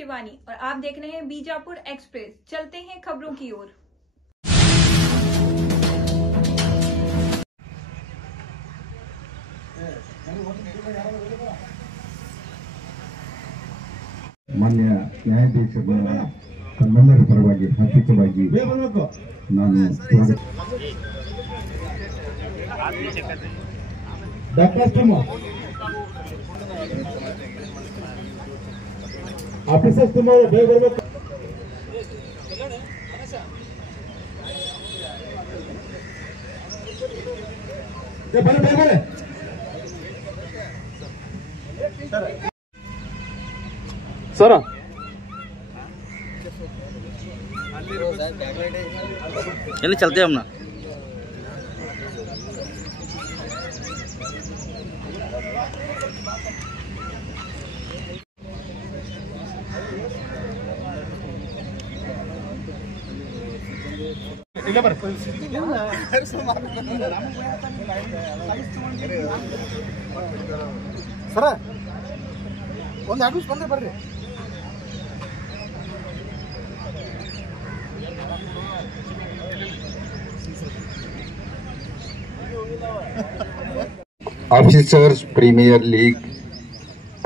शिवानी और आप देख रहे हैं बीजापुर एक्सप्रेस। चलते हैं खबरों की ओर। ಮಾನ್ಯ ನ್ಯಾಯಾಧೀಶರ ತಮ್ಮೆಲ್ಲರ ಪರವಾಗಿ ಹಾರ್ದಿಕವಾಗಿ ನಾನು ಆಫೀಸರ್ಸ್ ತುಂಬ ಬೇಗ ಬರಬೇಕು. सर ಎಲ್ಲಿ ಚಲ್ತೇವೆ हम ना ಸರ ಒಂದು ಆಫೀಸ್ ಬಂದ್ರೆ ಬರ್ರಿ. ಆಫೀಸರ್ಸ್ ಪ್ರೀಮಿಯರ್ ಲೀಗ್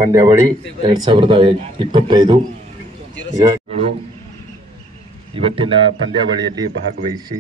ಪಂದ್ಯಾವಳಿ 2025 ಇವತ್ತಿನ ಪಂದ್ಯಾವಳಿಯಲ್ಲಿ ಭಾಗವಹಿಸಿ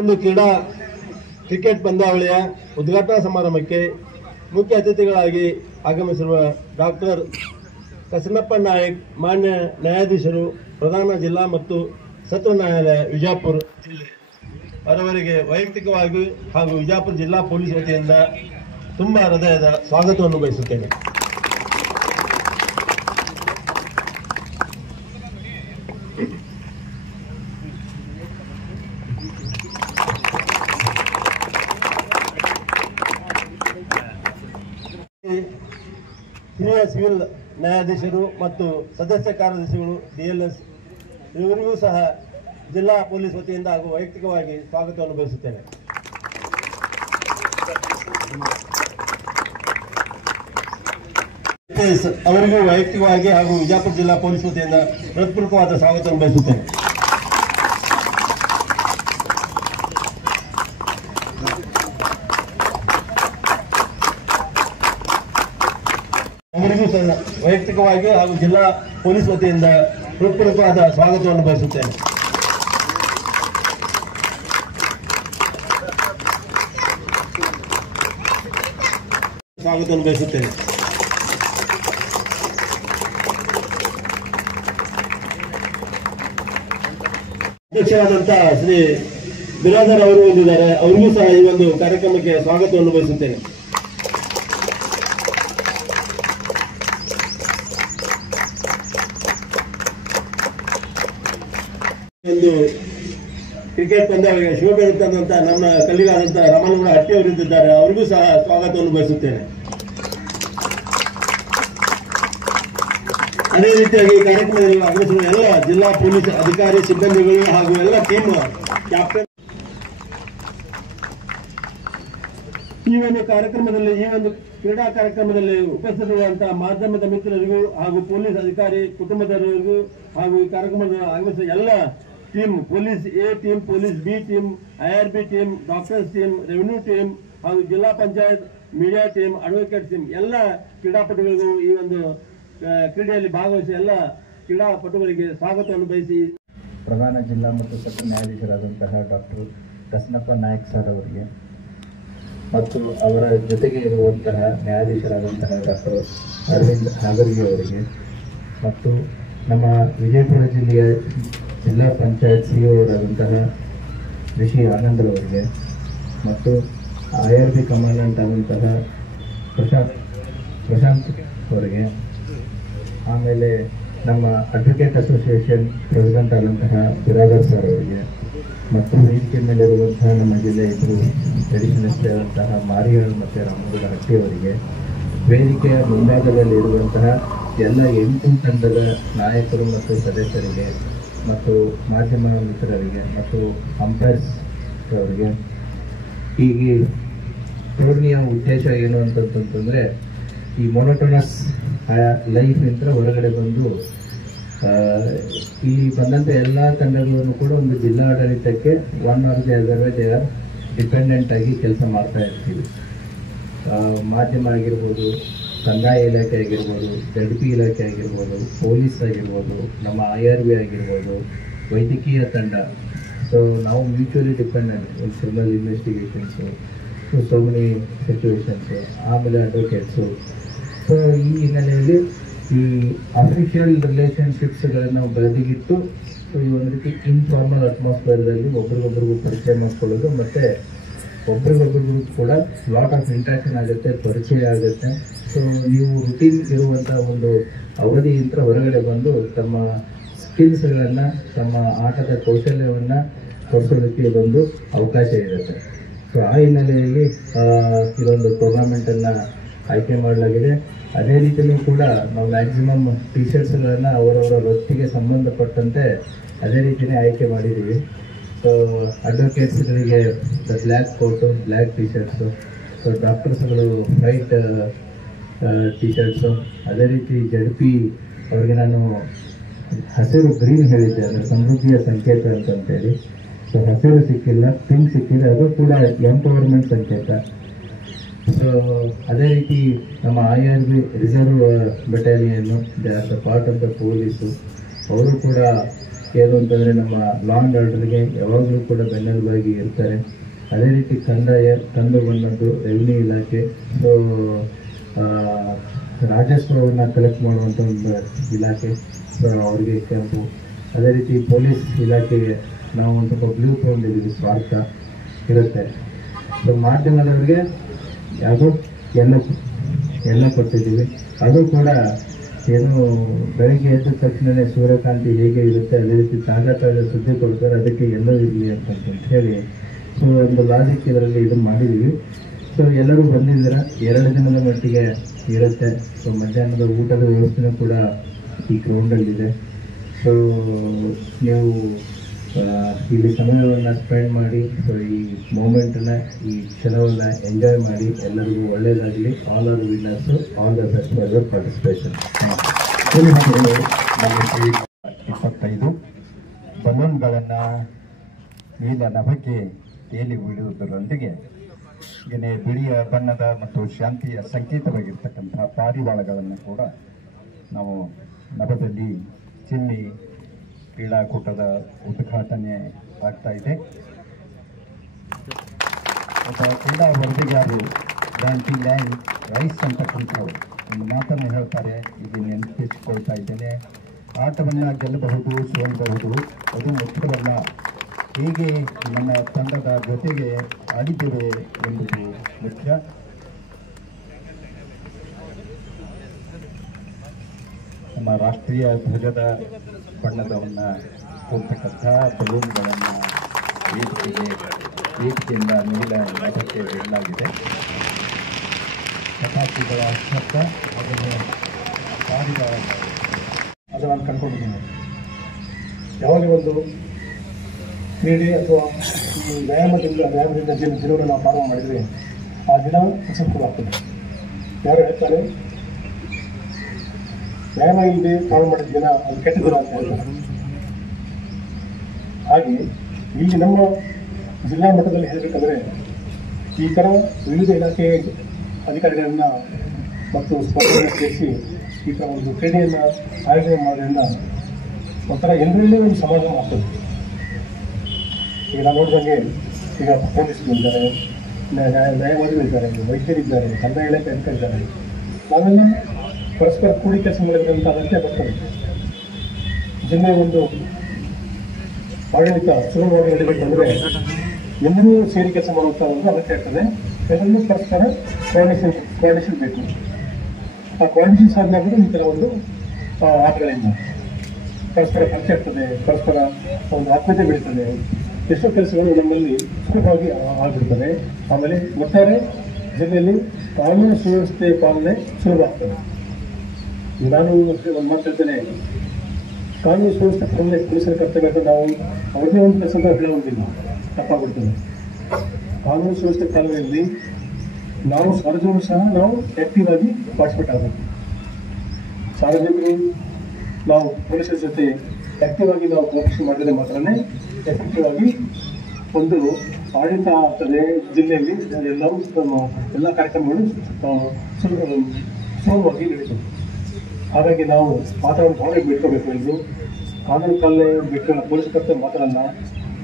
ಒಂದು ಕ್ರಿಕೆಟ್ ಪಂದ್ಯಾವಳಿಯ ಉದ್ಘಾಟನಾ ಸಮಾರಂಭಕ್ಕೆ ಮುಖ್ಯ ಅತಿಥಿಗಳಾಗಿ ಆಗಮಿಸಿರುವ ಡಾಕ್ಟರ್ ಕಸನಪ್ಪ ನಾಯಕ್, ಮಾನ್ಯ ನ್ಯಾಯಾಧೀಶರು, ಪ್ರಧಾನ ಜಿಲ್ಲಾ ಮತ್ತು ಸತ್ರ ನ್ಯಾಯಾಲಯ ವಿಜಯಪುರ ಜಿಲ್ಲೆ ಅವರವರಿಗೆ ವೈಯಕ್ತಿಕವಾಗಿ ಹಾಗೂ ವಿಜಯಪುರ ಜಿಲ್ಲಾ ಪೊಲೀಸ್ ವತಿಯಿಂದ ತುಂಬಾ ಹೃದಯದ ಸ್ವಾಗತವನ್ನು ಬಯಸುತ್ತೇನೆ. ಹಿರಿಯ ಸಿವಿಲ್ ನ್ಯಾಯಾಧೀಶರು ಮತ್ತು ಸದಸ್ಯ ಕಾರ್ಯದರ್ಶಿಗಳು DLS ಇವರಿಗೂ ಸಹ ಜಿಲ್ಲಾ ಪೊಲೀಸ್ ವತಿಯಿಂದ ಹಾಗೂ ವೈಯಕ್ತಿಕವಾಗಿ ಸ್ವಾಗತವನ್ನು ಬಯಸುತ್ತೇನೆ. ಅವರಿಗೂ ವೈಯಕ್ತಿಕವಾಗಿ ಹಾಗೂ ವಿಜಯಪುರ ಜಿಲ್ಲಾ ಪೊಲೀಸ್ ವತಿಯಿಂದ ಹೃತ್ಪೂರ್ವಕವಾದ ಸ್ವಾಗತವನ್ನು ಬಯಸುತ್ತೇನೆ. ಅವರಿಗೂ ಸಹ ವೈಯಕ್ತಿಕವಾಗಿ ಹಾಗೂ ಜಿಲ್ಲಾ ಪೊಲೀಸ್ ವತಿಯಿಂದ ಹೃತ್ಪೂರ್ವಕವಾದ ಸ್ವಾಗತವನ್ನು ಬಯಸುತ್ತೇನೆ. ಅಧ್ಯಕ್ಷರಾದಂತಹ ಶ್ರೀ ಬಿರಾದರ್ ಅವರು ಬಂದಿದ್ದಾರೆ. ಅವರಿಗೂ ಸಹ ಈ ಒಂದು ಕಾರ್ಯಕ್ರಮಕ್ಕೆ ಸ್ವಾಗತವನ್ನು ಬಯಸುತ್ತೇನೆ. ಒಂದು ಕ್ರಿಕೆಟ್ ಪಂದ್ಯಗಳಿಗೆ ಶುಭ ಬರುತ್ತಂತ ನಮ್ಮ ಕಲ್ಲಿಗಾದಂತಹ ರಮಣಗೌಡ ಹಟ್ಟಿ ಅವರಿದ್ದಾರೆ. ಅವರಿಗೂ ಸಹ ಸ್ವಾಗತವನ್ನು ಬಯಸುತ್ತೇನೆ. ಅದೇ ರೀತಿಯಾಗಿ ಈ ಕಾರ್ಯಕ್ರಮದಲ್ಲಿ ಆಗಮಿಸಿರುವ ಎಲ್ಲ ಜಿಲ್ಲಾ ಪೊಲೀಸ್ ಅಧಿಕಾರಿ, ಸಿಬ್ಬಂದಿಗಳು ಹಾಗೂ ಎಲ್ಲ ಟೀಮ್ ಕ್ಯಾಪ್ಟನ್ ಈ ಒಂದು ಕಾರ್ಯಕ್ರಮದಲ್ಲಿ, ಈ ಒಂದು ಕ್ರೀಡಾ ಕಾರ್ಯಕ್ರಮದಲ್ಲಿ ಉಪಸ್ಥಿತರಿರುವಂತಹ ಮಾಧ್ಯಮದ ಮಿತ್ರರಿಗೂ ಹಾಗೂ ಪೊಲೀಸ್ ಅಧಿಕಾರಿ ಕುಟುಂಬದವರಿಗೂ ಹಾಗೂ ಈ ಕಾರ್ಯಕ್ರಮದಲ್ಲಿ ಆಗಮಿಸಿದ ಎಲ್ಲ team, police A team, police B team, IRB team, doctors team, revenue team ಹಾಗೂ ಜಿಲ್ಲಾ panchayat media team, advocate team ಎಲ್ಲ ಕ್ರೀಡಾಪಟುಗಳಿಗೂ ಈ ಒಂದು ಕ್ರೀಡೆಯಲ್ಲಿ ಭಾಗವಹಿಸಿ ಎಲ್ಲ ಕ್ರೀಡಾಪಟುಗಳಿಗೆ ಸ್ವಾಗತವನ್ನು ಬಯಸಿ ಪ್ರಧಾನ ಜಿಲ್ಲಾ ಮತ್ತು ಸತ್ರ ನ್ಯಾಯಾಧೀಶರಾದಂತಹ ಡಾಕ್ಟರ್ ಕಸನಪ್ಪ ನಾಯಕ್ ಸರ್ ಅವರಿಗೆ ಮತ್ತು ಅವರ ಜೊತೆಗೆ ಇರುವಂತಹ ನ್ಯಾಯಾಧೀಶರಾದಂತಹ ಡಾಕ್ಟರ್ ಅರವಿಂದ್ ನಾಗರ್ಗಿ ಅವರಿಗೆ ಮತ್ತು ನಮ್ಮ ವಿಜಯಪುರ ಜಿಲ್ಲೆಯ ಜಿಲ್ಲಾ ಪಂಚಾಯತ್ CO ಅವರಾದಂತಹ ಋಷಿ ಆನಂದರವರಿಗೆ ಮತ್ತು IRB ಕಮಾಂಡೆಂಟ್ ಆದಂತಹ ಪ್ರಶಾಂತ್ ಅವರಿಗೆ, ಆಮೇಲೆ ನಮ್ಮ ಅಡ್ವೊಕೇಟ್ ಅಸೋಸಿಯೇಷನ್ ಪ್ರೆಸಿಡೆಂಟ್ ಆದಂತಹ ಬಿರಾದರ್ ಸರ್ ಅವರಿಗೆ ಮತ್ತು ವೇದಿಕೆ ಮೇಲಿರುವಂತಹ ನಮ್ಮ ಜಿಲ್ಲೆಯ ಇಬ್ಬರು ಎಡಿಷನಲ್ಸ್ ಆದಂತಹ ಮಾರಿಯಲ್ ಮತ್ತು ರಾಮಗೌಡ ಹಟ್ಟಿ ಅವರಿಗೆ, ವೇದಿಕೆಯ ಮುಂಭಾಗದಲ್ಲಿ ಇರುವಂತಹ ಎಲ್ಲ 8 ತಂಡದ ನಾಯಕರು ಮತ್ತು ಸದಸ್ಯರಿಗೆ ಮತ್ತು ಮಾಧ್ಯಮ ಮಿತ್ರರಿಗೆ ಮತ್ತು ಅಂಪೈರ್ಸ್ ಅವರಿಗೆ, ಈ ಟೂರ್ನಿಯ ಉದ್ದೇಶ ಏನು ಅಂತಂತಂದರೆ ಈ ಮೊನೋಟೋನಸ್ ಲೈಫಿಂದ ಹೊರಗಡೆ ಬಂದು ಇಲ್ಲಿ ಬಂದಂಥ ಎಲ್ಲ ತಂಡಗಳನ್ನು ಕೂಡ ಒಂದು ಜಿಲ್ಲಾಡಳಿತಕ್ಕೆ one R the other they are dependent ಆಗಿ ಕೆಲಸ ಮಾಡ್ತಾ ಇರ್ತೀವಿ. ಮಾಧ್ಯಮ ಆಗಿರ್ಬೋದು, ಕಂದಾಯ ಇಲಾಖೆ ಆಗಿರ್ಬೋದು, ZP ಇಲಾಖೆ ಆಗಿರ್ಬೋದು, ಪೊಲೀಸ್ ಆಗಿರ್ಬೋದು, ನಮ್ಮ IRB ಆಗಿರ್ಬೋದು, ವೈದ್ಯಕೀಯ ತಂಡ. ಸೊ ನಾವು mutually dependent in criminal investigations, so many situations, ಆಮೇಲೆ ಅಡ್ವೊಕೇಟ್ಸು. ಸೊ ಈ ಹಿನ್ನೆಲೆಯಲ್ಲಿ ಈ ಅಫಿಷಿಯಲ್ ರಿಲೇಷನ್ಶಿಪ್ಸ್ಗಳನ್ನು ಬದಿಗಿಟ್ಟು ಈ ಒಂದು ರೀತಿ ಇನ್ಫಾರ್ಮಲ್ ಅಟ್ಮಾಸ್ಫಿಯರ್ದಲ್ಲಿ ಒಬ್ರಿಗೊಬ್ರಿಗೂ ಪರಿಚಯ ಮಾಡ್ಕೊಳ್ಳೋದು, ಮತ್ತು ಒಬ್ರಿಗೊಬ್ರಿಗೂ ಕೂಡ ಲಾಟ್ ಆಫ್ ಇಂಟ್ರಾಕ್ಷನ್ ಆಗುತ್ತೆ, ಪರಿಚಯ ಆಗುತ್ತೆ. ಸೊ ನೀವು ರುಟೀನ್ ಇರುವಂಥ ಒಂದು ಅವಧಿಯಿಂದ ಹೊರಗಡೆ ಬಂದು ತಮ್ಮ ಸ್ಕಿಲ್ಸ್ಗಳನ್ನು, ತಮ್ಮ ಆಟದ ಕೌಶಲ್ಯವನ್ನು ತೋರಿಸೋದಕ್ಕೆ ಇದೊಂದು ಅವಕಾಶ ಇರುತ್ತೆ. ಸೊ ಆ ಹಿನ್ನೆಲೆಯಲ್ಲಿ ಇದೊಂದು ಟೂರ್ನಮೆಂಟನ್ನು ಆಯ್ಕೆ ಮಾಡಲಾಗಿದೆ. ಅದೇ ರೀತಿಯೂ ಕೂಡ ನಾವು ಮ್ಯಾಕ್ಸಿಮಮ್ ಟಿ ಶರ್ಟ್ಸ್ಗಳನ್ನು ಅವರವರ ವೃತ್ತಿಗೆ ಸಂಬಂಧಪಟ್ಟಂತೆ ಅದೇ ರೀತಿಯೇ ಆಯ್ಕೆ ಮಾಡಿದ್ದೀವಿ. ಸೊ ಅಡ್ವೊಕೇಟ್ಸ್ಗಳಿಗೆ black coat, black T shirts, so ಡಾಕ್ಟರ್ಸ್ಗಳು ವೈಟ್ ಟಿ ಶರ್ಟ್ಸು, ಅದೇ ರೀತಿ ZP ಅವ್ರಿಗೆ ನಾನು ಹಸಿರು ಗ್ರೀನ್ ಹೇಳಿದ್ದೆ, ಅಂದರೆ ಸಮೃದ್ಧಿಯ ಸಂಕೇತ ಅಂತಂತೇಳಿ. ಸೊ ಹಸಿರು ಸಿಕ್ಕಿಲ್ಲ, ಪಿಂಕ್ ಸಿಕ್ಕಿದೆ, ಅದು ಕೂಡ ಎಂಪವರ್ಮೆಂಟ್ ಸಂಕೇತ. ಸೊ ಅದೇ ರೀತಿ ನಮ್ಮ IRB reserve battalion, they are the part of the police, ಅವರು ಕೂಡ ಏನು ಅಂತಂದರೆ ನಮ್ಮ ಲಾ ಆ್ಯಂಡ್ ಆರ್ಡರ್ಗೆ ಯಾವಾಗಲೂ ಕೂಡ ಬೆನ್ನೆಲುಬಾಗಿ ಇರ್ತಾರೆ. ಅದೇ ರೀತಿ ಕಂದು ಬಣ್ಣದ್ದು ರೆವಿನ್ಯೂ ಇಲಾಖೆ, ಸೊ ರಾಜಸ್ವವನ್ನು ಕಲೆಕ್ಟ್ ಮಾಡುವಂಥ ಒಂದು ಇಲಾಖೆ, ಸೊ ಅವರಿಗೆ ಕೆಂಪು. ಅದೇ ರೀತಿ ಪೊಲೀಸ್ ಇಲಾಖೆಗೆ ನಾವು ಒಂದು ಸ್ವಲ್ಪ ಬ್ಲೂ ತೊಗೊಂಡಿದ್ದೀವಿ, ಸ್ವಾರ್ಥ ಇರುತ್ತೆ. ಸೊ ಮಾಧ್ಯಮದವರಿಗೆ ಯಾವುದೋ ಎಲ್ಲ ಕೊಟ್ಟಿದ್ದೀವಿ. ಅದು ಕೂಡ ಏನು ಬೆಳಗ್ಗೆ ಎದ್ದ ತಕ್ಷಣವೇ ಸೂರ್ಯಕಾಂತಿ ಹೇಗೆ ಇರುತ್ತೆ ಅದೇ ರೀತಿ ತಾಜಾ ಸುದ್ದಿ ಕೊಡ್ತಾರೆ, ಅದಕ್ಕೆ ಎಲ್ಲೋ ಇರಲಿ ಅಂತ ಹೇಳಿ ಸೊ ಒಂದು ಲಾಜಿಕ್ ಇದರಲ್ಲಿ ಇದನ್ನು ಮಾಡಿದ್ದೀವಿ. ಸೊ ಎಲ್ಲರೂ ಬಂದಿದ್ದೀರ, 2 ದಿನದ ಮಟ್ಟಿಗೆ ಇರುತ್ತೆ. ಸೊ ಮಧ್ಯಾಹ್ನದ ಊಟದ ವ್ಯವಸ್ಥೆನೂ ಕೂಡ ಈ ಗ್ರೌಂಡಲ್ಲಿದೆ. ಸೊ ನೀವು ಇಲ್ಲಿ ಸಮಯವನ್ನು ಸ್ಪೆಂಡ್ ಮಾಡಿ, ಸೊ ಈ ಮೂಮೆಂಟನ್ನು, ಈ ಕ್ಷಣವನ್ನು ಎಂಜಾಯ್ ಮಾಡಿ. ಎಲ್ಲರಿಗೂ ಒಳ್ಳೆಯದಾಗಲಿ. All are winners, all the best for your participation. 25 ಬಲೂನ್ಗಳನ್ನು ನೀಲ ನಭಕ್ಕೆ ತೇಲಿ ಬೀಳುವುದರೊಂದಿಗೆ ಬಿಳಿಯ ಬಣ್ಣದ ಮತ್ತು ಶಾಂತಿಯ ಸಂಕೇತವಾಗಿರ್ತಕ್ಕಂಥ ಪಾರಿವಾಳಗಳನ್ನು ಕೂಡ ನಾವು ನಭದಲ್ಲಿ ಚಿಮ್ಮಿ ಕ್ರೀಡಾಕೂಟದ ಉದ್ಘಾಟನೆ ಆಗ್ತಾ ಇದೆ. ಒಬ್ಬ ಕ್ರೀಡಾ ವರದಿಗಾರರು ರ್ಯಾಂಟಿ ಲ್ಯಾಂಡ್ ರೈಸ್ ಅಂತಕ್ಕಂಥವ್ರು ಒಂದು ಮಾತನ್ನು ಹೇಳ್ತಾರೆ, ಈಗ ನೆನಪಿಸಿಕೊಳ್ತಾ ಇದ್ದೇನೆ. ಆಟವನ್ನು ಗೆಲ್ಲಬಹುದು, ಸೋಲಬಹುದು, ಅದು ಮುಖ್ಯವಲ್ಲ, ಹೇಗೆ ನಮ್ಮ ತಂಡದ ಜೊತೆಗೆ ಆಡಿದ್ದೇವೆ ಎಂಬುದು ಮುಖ್ಯ. ನಮ್ಮ ರಾಷ್ಟ್ರೀಯ ಧ್ವಜದ ಬಣ್ಣದವನ್ನು ಹೋಗ್ತಕ್ಕಂಥ ಬಲೂನ್ಗಳನ್ನು ವೇದಿಕೆಯಿಂದ ನೀಲ ನಭಕ್ಕೆ ಇಡಲಾಗಿದೆ. ಪಟಾಕಿಗಳ ಶಬ್ದ ಅದನ್ನು ನಾನು ಕಂಡುಕೊಂಡಿದ್ದೀನಿ. ಯಾವಾಗ ಒಂದು ಕ್ರೀಡೆ ಅಥವಾ ಈ ವ್ಯಾಯಾಮದಿಂದ ದಿನವನ್ನು ನಾವು ಪ್ರಾರಂಭ ಮಾಡಿದರೆ ಆ ದಿನ ಸುಖವಾಗ್ತದೆ. ಯಾರು ಹೇಳ್ತಾರೆ ವ್ಯಾಯಾಮ ಇಲ್ಲದೆ ಪ್ರಾರಂಭ ಮಾಡಿದ ದಿನ ಅದು ಕೆಟ್ಟ ದಿನ ಅಂತ ಹೇಳ್ತಾರೆ. ಹಾಗೆ ಇಲ್ಲಿ ನಮ್ಮ ಜಿಲ್ಲಾ ಮಟ್ಟದಲ್ಲಿ ಹೇಳಬೇಕಂದ್ರೆ ಈ ಥರ ವಿವಿಧ ಇಲಾಖೆ ಅಧಿಕಾರಿಗಳನ್ನ ಮತ್ತು ಸ್ಪರ್ಧೆಯನ್ನು ಸೇರಿಸಿ ಈ ಥರ ಒಂದು ಕ್ರೀಡೆಯನ್ನು ಆಯೋಜನೆ ಮಾಡೋದ್ರಿಂದ ಒಂಥರ ಎಲ್ಲರಲ್ಲೂ ಒಂದು ಸಮಾಧಾನ ಆಗ್ತದೆ. ಈಗ ನಾವು ನೋಡಿದಂಗೆ ಈಗ ಪೊಲೀಸರಿದ್ದಾರೆ, ನ್ಯಾಯವಾದಿಗಳಿದ್ದಾರೆ, ವೈದ್ಯರಿದ್ದಾರೆ, ಕಂದಾಯ ಇಲಾಖೆ ಅಧಿಕಾರಿದ್ದಾರೆ. ನಾವೆಲ್ಲ ಪರಸ್ಪರ ಕೂಡಿ ಕೆಲಸ ಮಾಡೋದ್ರಿಂದ ಅಗತ್ಯ ಬರ್ತದೆ. ಜಿಲ್ಲೆಯ ಒಂದು ಆಡಳಿತ ಸುಲಭವಾಗಿ ನಡೀಬೇಕಂದ್ರೆ ಎಲ್ಲರೂ ಸೇರಿ ಕೆಲಸ ಮಾಡುವಂಥ ಒಂದು ಅಗತ್ಯ ಆಗ್ತದೆ. ಎಲ್ಲರನ್ನೂ ಪರಸ್ಪರ ಕೋಆರ್ಡಿನೇಷನ್ ಬೇಕು. ಆ ಕೋಆರ್ಡಿನೇಷನ್ ಸಾಧನೆ ಆಗೋದು ಈ ಥರ ಒಂದು ಆಟಗಳಿಂದ. ಪರಸ್ಪರ ಪರಿಚಯ ಆಗ್ತದೆ, ಪರಸ್ಪರ ಒಂದು ಆತ್ಮೀಯತೆ ಬೆಳೀತದೆ. ಎಷ್ಟೋ ಕೆಲಸಗಳು ನಮ್ಮಲ್ಲಿ ಸುಲಭವಾಗಿ ಆಗಿಬಿಡ್ತದೆ. ಆಮೇಲೆ ಒಟ್ಟಾರೆ ಜಿಲ್ಲೆಯಲ್ಲಿ ಕಾನೂನು ಸುವ್ಯವಸ್ಥೆ ಪಾಲನೆ ಸುಲಭ ಆಗ್ತದೆ. ನಾನು ಒಂದು ಮಾತು ಹೇಳ್ತೇನೆ, ಕಾನೂನು ಸುವ್ಯವಸ್ಥೆ ಪಾಲನೆ ಪೊಲೀಸರ ಕರ್ತವ್ಯ ಅಂತ ನಾವು ಅವ್ರದೇ ಒಂದು ಕೆಲಸ ಹೇಳೋದಿಲ್ಲ, ತಪ್ಪಾಗ್ಬಿಡ್ತದೆ. ಕಾನೂನು ಸುವ್ಯವಸ್ಥೆ ಪಾಲನೆಯಲ್ಲಿ ನಾವು ಸಾರ್ವಜನಿಕರು ಸಹ ನಾವು ಆಕ್ಟಿವ್ ಆಗಿ ಪಾರ್ಟಿಸಿಪೇಟ್ ಆಗಬೇಕು. ಸಾರ್ವಜನಿಕರು ನಾವು ಪೊಲೀಸರ ಜೊತೆ ಆಕ್ಟಿವ್ ಆಗಿ ನಾವು ಕೋಆಪರೇಷನ್ ಮಾಡಿದ್ರೆ ಮಾತ್ರನೇ ಎಫೆಕ್ಟಿವ್ ಆಗಿ ಒಂದು ಆಡಳಿತ ಆಗ್ತದೆ. ಜಿಲ್ಲೆಯಲ್ಲಿ ಎಲ್ಲರೂ ಎಲ್ಲ ಕಾರ್ಯಕ್ರಮಗಳು ಸುಲಭವಾಗಿ ನಡೀತದೆ. ಹಾಗಾಗಿ ನಾವು ವಾತಾವರಣ ಭಾವನೆ ಬಿಟ್ಕೋಬೇಕು. ಇದು ಕಾನೂನು ಪಾಲನೆ ಬಿಟ್ಟು ಪೊಲೀಸ್ ಕರ್ತವ್ಯ ಮಾತ್ರ ಅಲ್ಲ,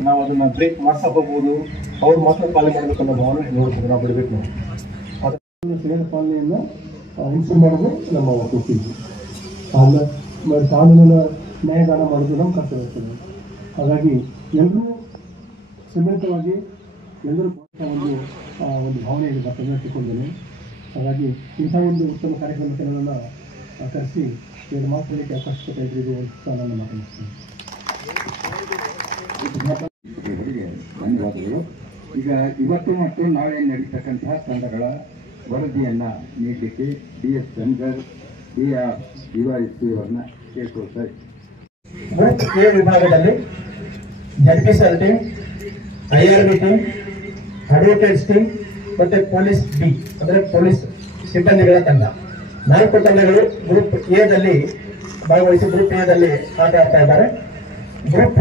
ನಾವು ಅದನ್ನು ಬ್ರೇಕ್ ಮಾಡ್ತಾ ಹೋಗ್ಬೋದು. ಅವ್ರು ಮಾತ್ರ ಪಾಲನೆ ಮಾಡಬೇಕು ಅನ್ನೋ ಭಾವನೆ ನೋಡ್ಬೇಕು, ನಾವು ಬಿಡಬೇಕು. ನಾವು ಅದನ್ನು ಪಾಲನೆಯನ್ನು ಇಂಪ್ರೂವ್ ಮಾಡೋದು ನಮ್ಮ ಉದ್ದೇಶ. ಆಮೇಲೆ ಕಾನೂನಿನ ನ್ಯಾಯದಾನ ಮಾಡೋದು ನಮ್ಮ ಕರ್ತವ್ಯ ಇರ್ತದೆ. ಹಾಗಾಗಿ ಎಲ್ಲರೂ ಸುನ್ನಿತವಾಗಿ ಎಲ್ಲರೂ ಒಂದು ಭಾವನೆಯಲ್ಲಿ ಬರ್ತದೆ. ಹಾಗಾಗಿ ಇಂಥ ಒಂದು ಉತ್ತಮ ಕಾರ್ಯಕ್ರಮಕ್ಕೆ ನನ್ನನ್ನು ಕರೆಸಿ ಎರಡು ಮಾತುಗಳಿಗೆ ಅವಕಾಶ ಕೊಟ್ಟಿದ್ದು ಅಂತ ನಾನು ಮಾತನಾಡ್ತೀನಿ. ಧನ್ಯವಾದಗಳು. ಈಗ ಇವತ್ತು ಮತ್ತು ನಾಳೆ ನಡೀತಕ್ಕಂತಹ ತಂಡಗಳ ವರದಿಯನ್ನು ನೀಡಲಿಕ್ಕೆ DS ಧನ್ಗರ್ DRDYSP ಅವರನ್ನ ಕೇಳ್ಕೊಳ್ತಾ ಇದ್ದೀವಿ. ಗ್ರೂಪ್ ಎ ವಿಭಾಗದಲ್ಲಿ ZPSR team, IRB team, advocates team ಮತ್ತೆ ಪೊಲೀಸ್ ಬಿ ಅಂದರೆ ಪೊಲೀಸ್ ಸಿಬ್ಬಂದಿಗಳ ತಂಡ, 4 ತಂಡಗಳು ಗ್ರೂಪ್ ಎ ದಲ್ಲಿ ಭಾಗವಹಿಸಿ ಗ್ರೂಪ್ ಎ ದಲ್ಲಿ ಆಟ ಆಡ್ತಾ ಇದ್ದಾರೆ. ಗ್ರೂಪ್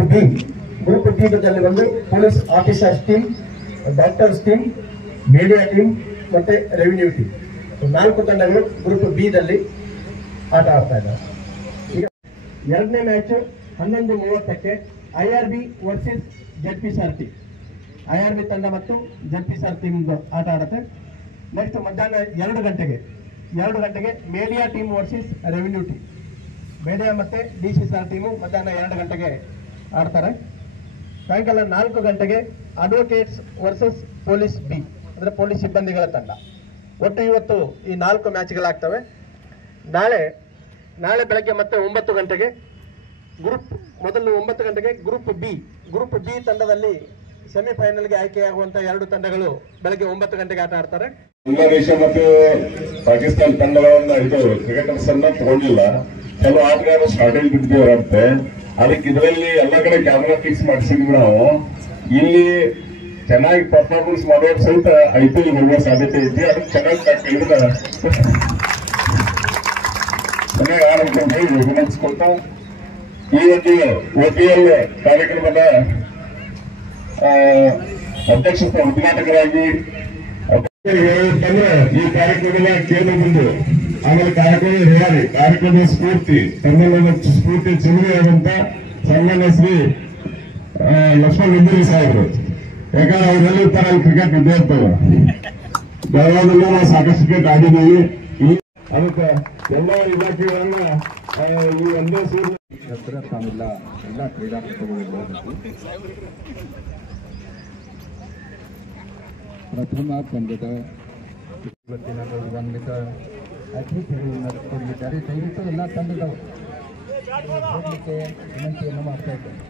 ಬಿ ದಲ್ಲಿ ಒಂದು police officers team, doctors team, media team ಮತ್ತೆ ರೆವಿನ್ಯೂ ಟೀಮ್, 4 ತಂಡಗಳು ಗ್ರೂಪ್ ಬಿ ದಲ್ಲಿ ಆಟ ಆಡ್ತಾ ಇದ್ದಾರೆ. ಈಗ ಎರಡನೇ ಮ್ಯಾಚ್ 11:30ಕ್ಕೆ IRB versus ZPSR team, IRB ತಂಡ ಮತ್ತು ZPSR ಟೀಮ್ ಆಟ ಆಡುತ್ತೆ. ನೆಕ್ಸ್ಟ್ ಮಧ್ಯಾಹ್ನ 2 ಗಂಟೆಗೆ media team versus revenue team, media ಮತ್ತೆ DCSR ಟೀಮು ಮಧ್ಯಾಹ್ನ 2 ಗಂಟೆಗೆ ಆಡ್ತಾರೆ. ಸಾಯಂಕಾಲ 4 ಗಂಟೆಗೆ ಅಡ್ವೊಕೇಟ್ಸ್ ವರ್ಸಸ್ ಪೊಲೀಸ್ ಬಿ ಅಂದ್ರೆ ಪೊಲೀಸ್ ಸಿಬ್ಬಂದಿಗಳ ತಂಡ. ಒಟ್ಟು ಇವತ್ತು ಈ 4 ಮ್ಯಾಚ್ಗಳಾಗ್ತವೆ. ನಾಳೆ ಬೆಳಗ್ಗೆ ಮತ್ತೆ 9 ಗಂಟೆಗೆ ಮೊದಲು 9 ಗಂಟೆಗೆ ಗ್ರೂಪ್ ಬಿ ತಂಡದಲ್ಲಿ ಸೆಮಿಫೈನಲ್ಗೆ ಆಯ್ಕೆಯಾಗುವಂತಹ 2 ತಂಡಗಳು ಬೆಳಗ್ಗೆ 9 ಗಂಟೆಗೆ ಆಟ ಆಡ್ತಾರೆ. ಬಾಂಗ್ಲಾದೇಶ ಮತ್ತು ಪಾಕಿಸ್ತಾನ ತಂಡಗಳನ್ನ ಇದು ಕ್ರಿಕೆಟರ್ಸ್ ಅನ್ನ ತಗೊಂಡಿಲ್ಲ, ಕೆಲವು ಆಟಗಾರರು ಶಾರ್ಟೇಜ್ ಬಿಟ್ಟಿದ್ದೇವರಂತೆ. ಅದಕ್ಕೆ ಇದರಲ್ಲಿ ಎಲ್ಲ ಕಡೆ ಕ್ಯಾಮೆರಾ ಫಿಕ್ಸ್ ಮಾಡಿಸಿದ್ವಿ ನಾವು. ಇಲ್ಲಿ ಚೆನ್ನಾಗಿ ಪರ್ಫಾರ್ಮೆನ್ಸ್ ಮಾಡೋದು ಸಹಿತ IPL ಹೋಗುವ ಸಾಧ್ಯತೆ ಐತಿ. ಅದಕ್ಕೆ ಚೆನ್ನಾಗಿ ಆಡಬೇಕು ವಿನಂತಿಸ್ಕೊಳ್ತಾ ಈ ಒಂದು OPL ಕಾರ್ಯಕ್ರಮದ ಅಧ್ಯಕ್ಷತೆ ಉದ್ಘಾಟಕರಾಗಿ ಈ ಕಾರ್ಯಕ್ರಮದ ಕೇಂದ್ರ ಬಿಂದು, ಆಮೇಲೆ ಕಾರ್ಯಕ್ರಮದ ಸ್ಫೂರ್ತಿ ಸಮ್ಮೇಳನ ಸ್ಫೂರ್ತಿ ಚಿಮಣಿಯಾದಂತ ಸನ್ಮಾನ್ಯ ಶ್ರೀ ಲಕ್ಷ್ಮಣ್ ನಿಂಬೂರಿ ಸಾಹೇಬರು. ಯಾಕಂದ್ರೆ ಅವರೆಲ್ಲಿರ್ತಾರೆ ಅಲ್ಲಿ ಕ್ರಿಕೆಟ್ ವಿದ್ಯಾರ್ಥಿಗಳು ಬೆಳಗಾವಿಯಲ್ಲೂ ನಾವು ಸಾಕಷ್ಟು ಕ್ರಿಕೆಟ್ ಆಡಿದ್ದೀವಿ. ಅದಕ್ಕೆ ಎಲ್ಲ ಇಲಾಖೆಗಳನ್ನ ಈ ಒಂದೇ ಸೂರ್ಯ ತಾವೆಲ್ಲ ಎಲ್ಲ ಕ್ರೀಡಾಪಟುಗಳು ಬರಬೇಕು. ಪ್ರಥಮ ತಂಡದ ಇವತ್ತಿನ ಗೌರವಾನ್ವಿತ ಅತಿಥಿಗಳು ನಡೆದುಕೊಂಡಿದ್ದಾರೆ. ದಯವಿಟ್ಟು ಎಲ್ಲ ತಂಡದವರು ಹೋಗಲಿಕ್ಕೆ ವಿನಂತಿಯನ್ನು ಮಾಡ್ತಾ ಇದ್ದೇನೆ.